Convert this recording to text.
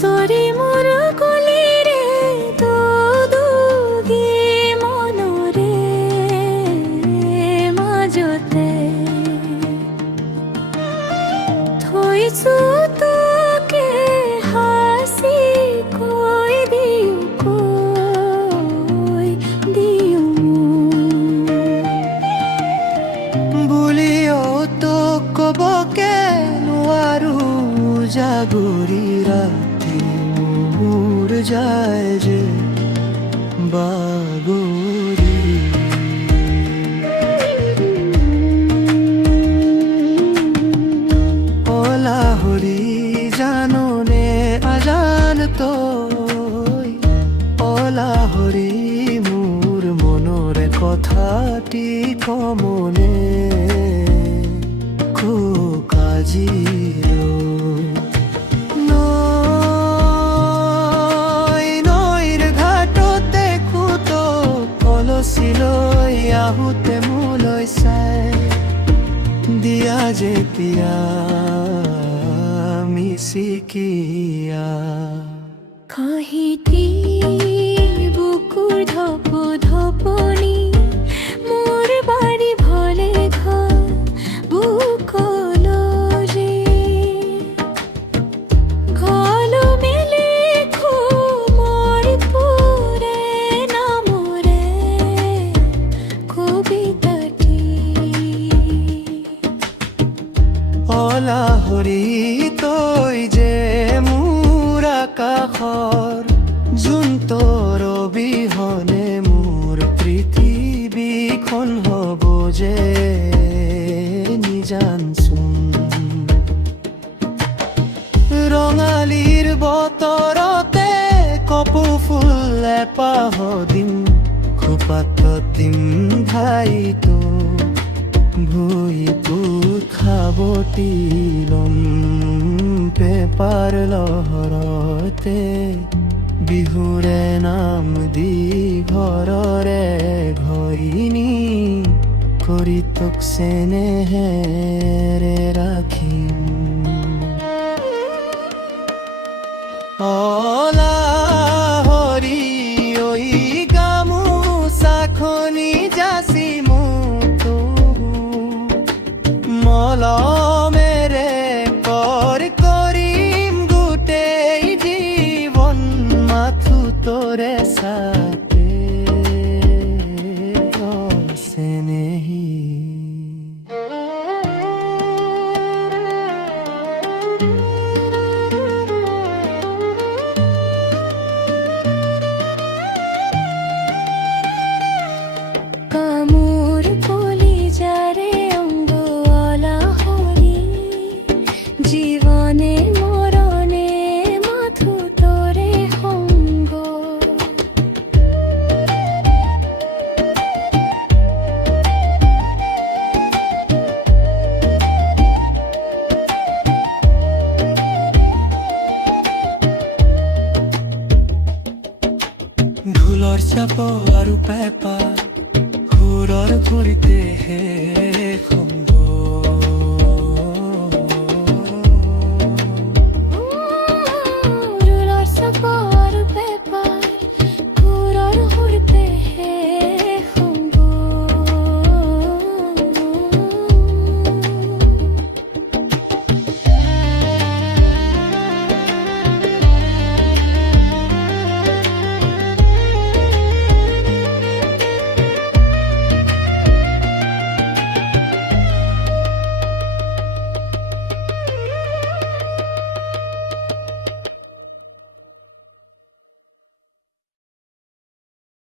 তোরে মোর কলিরে তো দুগি মনরে মাজতে থৈছো তোকে হাসি কই দিও বুলিও তো কব নোৱাৰো জাগৰি ৰাতি মোৰ যায় যে বাগৰি অলাহৰি জাননে আজান তই অলাহৰি মোৰ মনৰে কথাটি কমনে নৈৰ ঘাটতে খুতো কলচিলৈ আহোঁতে মোলৈ চাই দিয়া যেতিয়া মিচিকিয়া কাহিতি বুকুৰ ধপ ধপনি মোৰ বাড়ি ভলে ঘৰ বুকলরে ঘল মেলে মোর পুরে নামরে কবিতাটি অলাহৰি তই যে মোৰ আকাশৰ যোন তোৰ অবিহনে মোৰ পৃথিৱীখন হ'ব যে নিজানচোন ৰঙালীৰ বতৰতে কপৌ ফুল এপাহ দিম খোপাত দিম ঘাইটো ভুই পুত খাবটি লম পেপাৰ লহৰতে বিহুৰে নাম দি ঘৰৰে ঘইনি কৰি তোক চেনেহেৰে ৰাখিম অলাহৰি ঐ গামোচাখনি যাচি মোতো মলমেৰে কৰিম গোটেই জীৱন মাথো তোৰে চাতে চেনেহী কামোর কলিজারে অঙ্গ অলাহরি জীবনে মরণে মাথু তোরে সঙ্গ ঢোলৰ চাপ আৰু পেপা সুৰৰ ঘূৰিতে হে